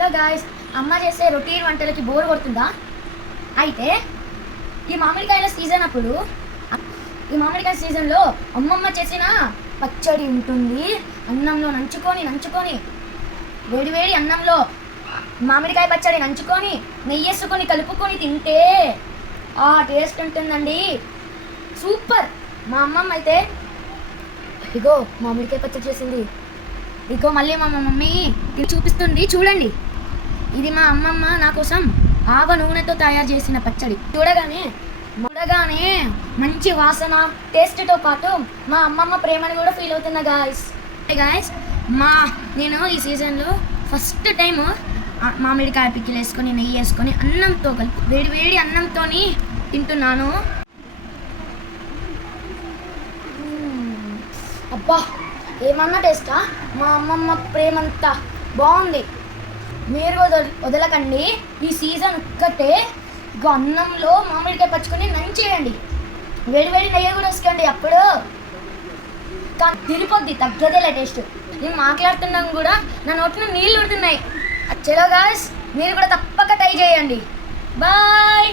Hello guys అమ్మ చేసే routine వంటలకి bore కొడుతుందా? అయితే ఈ మామిడికాయల సీజన్ అప్పుడు ఈ మామిడికాయ సీజన్లో అమ్మమ్మ చేసిన పచ్చడి ఉంటుంది. అన్నంలో నంచుకొని నంచుకొని వేడి వేడి అన్నంలో మామిడికాయ పచ్చడి నంచుకొని నెయ్యేసుకొని కలుపుకొని తింటే ఆ టేస్ట్ ఉంటుందండి. సూపర్! మా అమ్మమ్మ అయితే ఇగో మామిడికాయ పచ్చడి చేసింది. ఇగో మళ్ళీ మా మమ్మీ ఇది చూపిస్తుంది. చూడండి. ఇది మా అమ్మమ్మ నా కోసం ఆవ నూనెతో తయారు చేసిన పచ్చడి. చూడగానే చూడగానే మంచి వాసన టేస్ట్తో పాటు మా అమ్మమ్మ ప్రేమని కూడా ఫీల్ అవుతున్న గాయస్ గాయస్ మా నేను ఈ సీజన్లో ఫస్ట్ టైం మామిడికాయ పిక్కిలు వేసుకొని నెయ్యి వేసుకొని అన్నంతో కలిపి వేడి వేడి అన్నంతో తింటున్నాను. అబ్బా ఏమన్నా టేస్టా మా అమ్మమ్మ ప్రేమంతా బాగుంది. మీరు వదల వదలకండి. ఈ సీజన్ ఒక్కటే. ఇక అన్నంలో మామిడికాయ పచ్చుకొని నంచేయండి వేడి వేడి నెయ్యి కూడా వేసుకోండి అప్పుడు. తిరిపోద్ది తగ్గదేలే టేస్ట్. నేను మాట్లాడుతున్నాం కూడా నా నోట్లో నీళ్ళు ఉడుతున్నాయి చలో గాయస్ మీరు కూడా తప్పక ట్రై చేయండి. బాయ్!